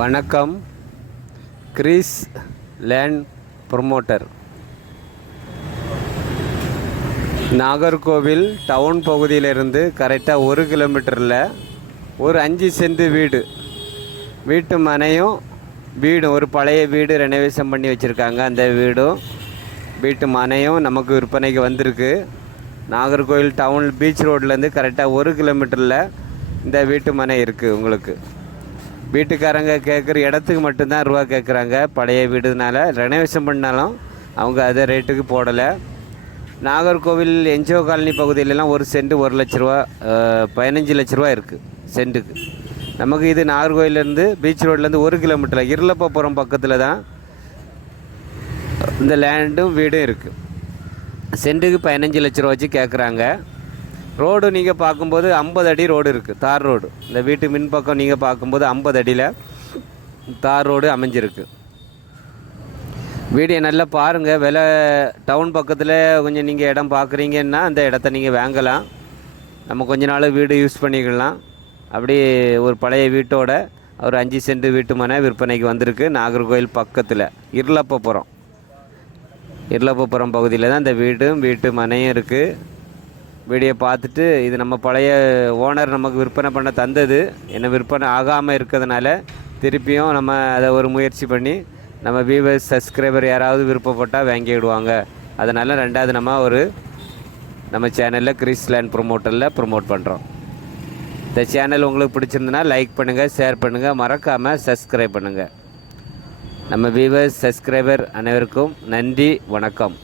வணக்கம். கிரீஸ் land promoter. Nagercoil town பகுதியிலிருந்து கரெக்டாக 1 கிலோமீட்டரில் ஒரு 5 சென்ட் வீட்டு மனையும் வீடும், ஒரு பழைய வீடு ரெனோவேஷன் பண்ணி வச்சுருக்காங்க. அந்த வீடும் வீட்டு மனையும் நமக்கு விற்பனைக்கு வந்திருக்கு. நாகர்கோவில் டவுன் பீச் ரோட்லேருந்து கரெக்டாக 1 கிலோமீட்டரில் இந்த வீட்டு மனை இருக்குது. உங்களுக்கு வீட்டுக்காரங்க கேட்குற இடத்துக்கு மட்டும்தான் ரூபா கேட்குறாங்க. பழைய வீடுனால ரெனோவேஷன் பண்ணாலும் அவங்க அதை ரேட்டுக்கு போடலை. நாகர்கோவில் என்ஜிஓ காலனி பகுதியிலலாம் 1 சென்ட் 1 லட்ச ரூபா, 15 லட்ச ரூபா இருக்குது சென்ட்டுக்கு. நமக்கு இது நாகர்கோவிலேருந்து பீச் ரோட்லேருந்து 1 கிலோமீட்டரில் இருளப்பபுரம் பக்கத்தில் தான் இந்த லேண்டும் வீடும் இருக்குது. சென்ட்டுக்கு 15 லட்ச ரூபா வச்சு கேட்குறாங்க. ரோடு நீங்கள் பார்க்கும்போது 50 அடி ரோடு இருக்குது, தார் ரோடு. இந்த வீட்டு மின்பக்கம் நீங்கள் பார்க்கும்போது 50 அடியில் தார் ரோடு அமைஞ்சிருக்கு. வீடியோ நல்லா பாருங்கள். விலை டவுன் பக்கத்தில் கொஞ்சம் நீங்கள் இடம் பார்க்குறீங்கன்னா அந்த இடத்த நீங்கள் வாங்கலாம். நம்ம கொஞ்ச நாள் வீடு யூஸ் பண்ணிக்கலாம். அப்படி ஒரு பழைய வீட்டோட ஒரு 5 சென்ட் வீட்டு மனை விற்பனைக்கு வந்திருக்கு. நாகர்கோவில் பக்கத்தில் இருளப்பபுரம் பகுதியில் தான் இந்த வீட்டு மனையும் இருக்குது. வீடியோ பார்த்துட்டு, இது நம்ம பழைய ஓனர் நமக்கு விற்பனை பண்ண தந்தது, என்ன விற்பனை ஆகாமல் இருக்கிறதுனால திருப்பியும் நம்ம அதை ஒரு முயற்சி பண்ணி நம்ம வியூவர்ஸ் சப்ஸ்கிரைபர் யாராவது விருப்பப்பட்டால் வாங்கி விடுவாங்க. அதனால் ரெண்டாவது நம்ம சேனலில் கிரீஸ் லேண்ட் ப்ரொமோட்டரில் ப்ரொமோட் பண்ணுறோம். இந்த சேனல் உங்களுக்கு பிடிச்சிருந்துன்னா லைக் பண்ணுங்கள், ஷேர் பண்ணுங்கள், மறக்காமல் சப்ஸ்கிரைப் பண்ணுங்கள். நம்ம வியூவர்ஸ் சப்ஸ்கிரைபர் அனைவருக்கும் நன்றி, வணக்கம்.